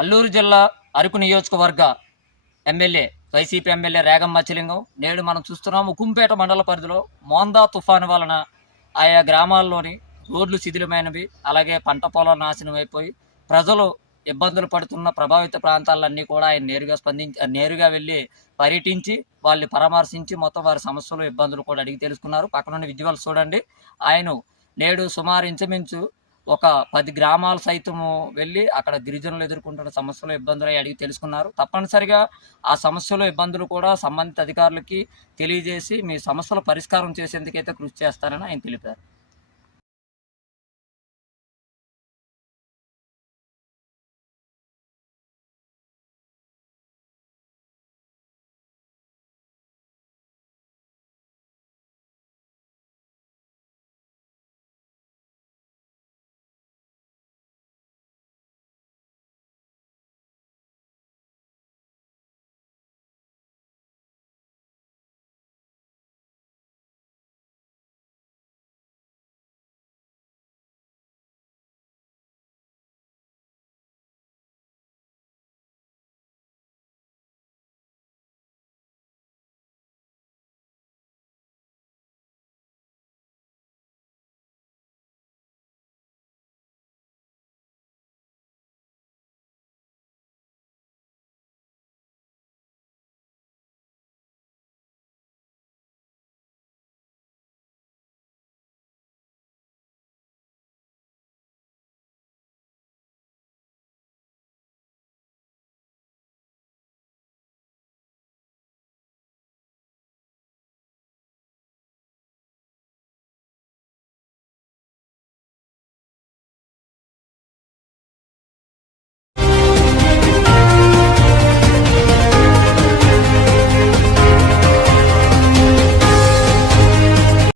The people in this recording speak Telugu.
అల్లూరు జిల్లా అరకు నియోజకవర్గ MLA YCP MLA Regam Matsyalingam నేడు మనం చూస్తున్నాము ఉకుంపేట మండల పరిధిలో మోందా తుఫాను వలన ఆయా గ్రామాల్లోని రోడ్లు శిథిలమైనవి, అలాగే పంట పొలాలు నాశనం అయిపోయి ప్రజలు ఇబ్బందులు పడుతున్న ప్రభావిత ప్రాంతాలన్నీ కూడా ఆయన నేరుగా వెళ్ళి పర్యటించి వాళ్ళని పరామర్శించి మొత్తం వారి సమస్యలు ఇబ్బందులు కూడా అడిగి తెలుసుకున్నారు. పక్కనున్న విజువల్స్ చూడండి. ఆయన నేడు సుమారు ఇంచుమించు ఒక 10 గ్రామాలు సైతము వెళ్ళి అక్కడ గిరిజనులు ఎదుర్కొంటున్న సమస్యలు ఇబ్బందులు అడిగి తెలుసుకున్నారు. తప్పనిసరిగా ఆ సమస్యలు ఇబ్బందులు కూడా సంబంధిత అధికారులకి తెలియజేసి మీ సమస్యల పరిష్కారం చేసేందుకైతే కృషి చేస్తారని ఆయన తెలిపారు.